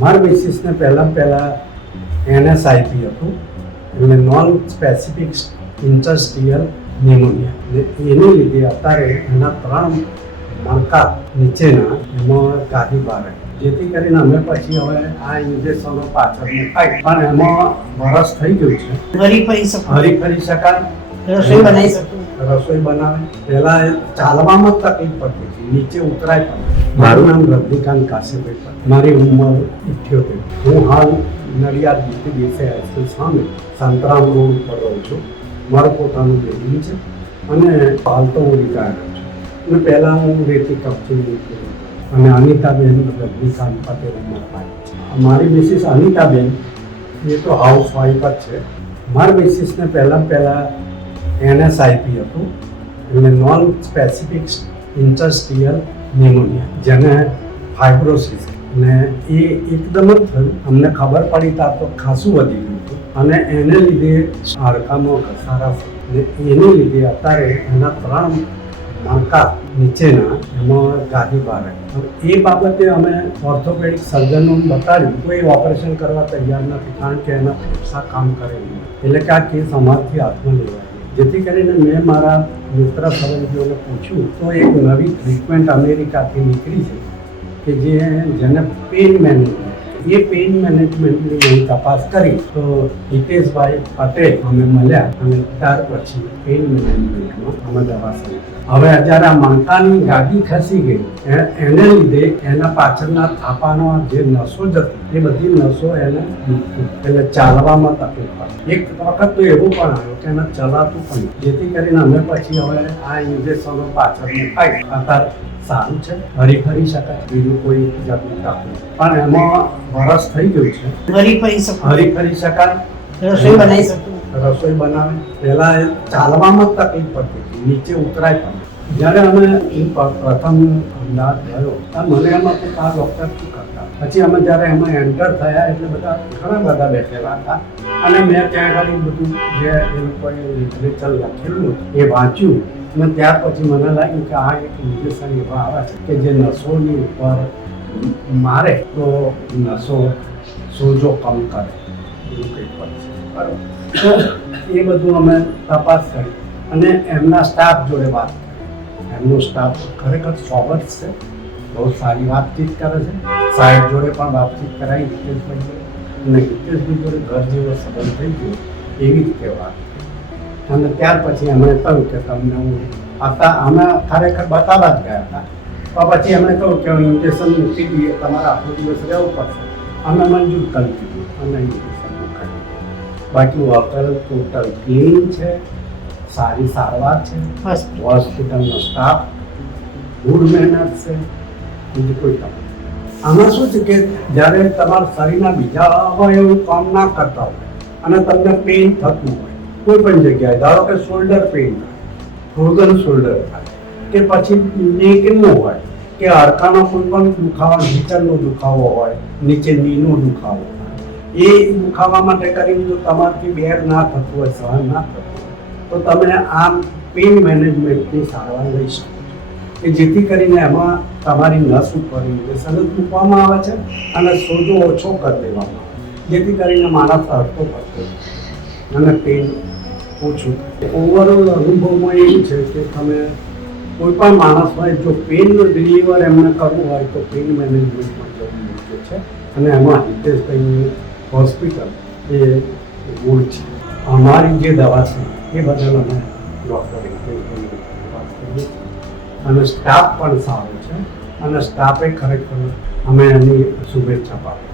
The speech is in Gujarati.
મારા મિસિસને પહેલાં NSIP હતું, એટલે નોન સ્પેસિફિક ઇન્ટરસ્ટિયલ નિમોનિયા. એને લીધે અત્યારે એના 3 મણકા નીચેના એમાં ગાદી બહાર આવી, જેથી કરીને અમે પછી હવે આ ઇન્જેક્શનો પાછળ ખાઈ, પણ એમાં વરસ થઈ ગયું છે. હરી ફરી શકાય, રસોઈ બનાવે. પહેલા ચાલવામાં જ તકલીફ પડતી હતી, નીચે ઉતરાય પણ. મારું નામ રજનીકાંત કાશીભાઈ, મારી ઉંમર 78. હું હાલ નડિયાદ બીપીડીસી હાઈસ્કૂલ સામે સંતરામ રોડ ઉપર રહું છું. મારું પોતાનું બિલ્ડિંગ છે અને હાલ તો હું રિટાયર છું. અને પહેલાં હું રેતી કપચી અને અનિતાબેન રજનીકાંત પટેલ મારી મિસિસ અનિતાબેન એ તો હાઉસવાઈફ જ છે. મારા મિસિસને પહેલાં NSIP હતું, એટલે નોન સ્પેસિફિક ઇન્ટરસ્ટિયલ નિમોનિયા, જેને ફાઇબ્રોસિસ. અને એ એકદમ જ થયું. અમને ખબર પડી ત્યાં તો ખાસું વધી ગયું હતું અને એને લીધે હાડકામાં ઘસારા છે. એને લીધે અત્યારે એના 3 મણકા નીચેના એમાં ગાદી બહાર આવી. એ બાબતે અમે ઓર્થોપેડિક સર્જનોને બતાવ્યું તો એ ઓપરેશન કરવા તૈયાર નથી, કારણ કે એના ફેફસા કામ કરે નહીં. એટલે કે આ કેસ અમારથી હાથમાં લેવાય. જેથી કરીને મેં મારા મિત્ર સંબંધીઓને પૂછ્યું તો એક નવી ટ્રીટમેન્ટ અમેરિકાથી નીકળી છે કે જેને પેઇન મેનેજમેન્ટ. એ પેઇન મેનેજમેન્ટની હું તપાસ કરી તો હિતેશભાઈ પટેલ અમે મળ્યા અને ત્યાર પછી પેઇન મેનેજમેન્ટમાં અમે દવા શરૂ. હવે જ્યારે આ મણકાની ગાદી ખસી ગઈ એને લીધે એના પાછળના થાપાનો જે નસો જ હતી એ બધી નસો એને એટલે ચાલવામાં તકલીફ પડી. એક વખત તો એવું પણ આવ્યું કે એને ચલાતું પણ, જેથી કરીને અમે પછી હવે આ ઇન્જેક્શનો પાછળ ખાઈ અત્યારે સારું છે, હરી ફરી શકાય, બીજું કોઈ જાતની તકલીફ. પણ એમાં વરસ થઈ ગયું છે. હરી ફરી શકાય, રસોઈ બનાવે. પહેલા ચાલવામાં જ તકલીફ પડતી હતી, નીચે ઉતરાય પણ. જ્યારે અમે પ્રથમ અમદાવાદ ગયો મને એમાં તો આ ડૉક્ટર શું કરતા. પછી અમે જ્યારે એમાં એન્ટર થયા એટલે ઘણા બધા બેઠેલા હતા અને મેં ત્યાં આગળ બધું જે એ લોકોએ લિટરેચર લખેલું એ વાંચ્યું. અને ત્યાર પછી મને લાગ્યું કે આ એક ઇન્જેક્શન એવા આવે છે કે જે નસોની ઉપર મારે તો નસો સોજો કમ કરે એવું કંઈક હોય છે, બરાબર. તો એ બધું અમે તપાસ કરી અને એમના સ્ટાફ જોડે વાત કરી. એમનો સ્ટાફ ખરેખર સોબત છે, બહુ સારી વાતચીત કરે છે. સાહેબ જોડે પણ વાતચીત કરાવી હિતેશભાઈ જોડે, અને હિતેશભાઈ જોડે ઘર જેવો સંબંધ થઈ ગયો એવી રીતે વાત. અને ત્યાર પછી એમણે કહ્યું કે તમને હું અમે ખરેખર બતાવવા જ ગયા હતા, તો પછી એમણે કહ્યું કે ઇન્જેક્શન મૂકી દઈએ, તમારે આટલો દિવસ રહેવું પડશે. અમે મંજૂર કરી દીધું અને ઇન્જેક્શન મૂકાયું. બાકી હોટલ ટોટલ ક્લીન છે, સારી સારવાર છે, હોસ્પિટલનો સ્ટાફ ગુડ મહેનત છે, બીજું કોઈ તકલીફ. આમાં શું છે કે જ્યારે તમારા શરીરના બીજા અવયવો કામ ના કરતા હોય અને તમને પેઇન થતું હોય કોઈ પણ જગ્યાએ, ધારો કે શોલ્ડર પેઇન થાય, ફ્રોઝન શોલ્ડર થાય, કે પછી નેકનો હોય કે હાડકાનો કોઈ પણ દુખાવો, નીચેનો દુખાવો હોય, નીચે નીનો દુખાવો હોય, એ દુખાવા માટે કરીને જો તમારાથી બેર ના થતું હોય, સહન ના થતું હોય, તો તમે આ પેઇન મેનેજમેન્ટની સારવાર લઈ શકો કે જેથી કરીને એમાં તમારી નસ ઉપર ઇન્જેક્શન મૂકવામાં આવે છે અને સોજો ઓછો કરી દેવામાં આવે, જેથી કરીને માણસ હરતો પડતો અને પેઇન ઓછું. ઓવરઓલ અનુભવમાં એવું છે કે તમે કોઈ પણ માણસ હોય જો પેઇનનું રિલીવર એમને કરવું હોય તો પેઇન મેનેજમેન્ટમાં જવું મુખ્ય છે અને એમાં હિતેશભાઈની હોસ્પિટલ એ ગુડ છે. અમારી જે દવા છે એ બદલ અમે ડૉક્ટર હિતેશભાઈની વાત કરીએ અને સ્ટાફ પણ સારો છે અને સ્ટાફે ખરેખર અમે એની શુભેચ્છા પાડીએ.